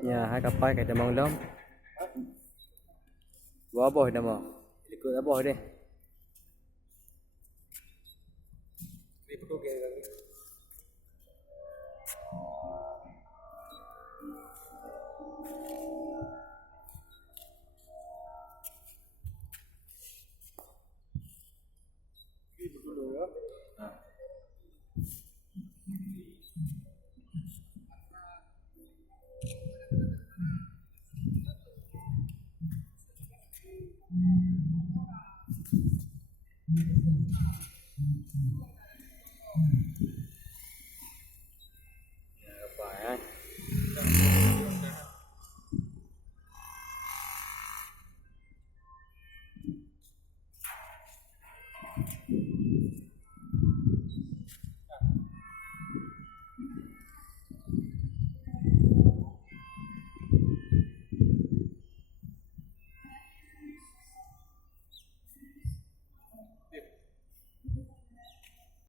Ya, hai kapal kita mang dom. Gua boh dah mau. Ikut aboh deh. Ni perlu ke lagi. Ni perlu ya.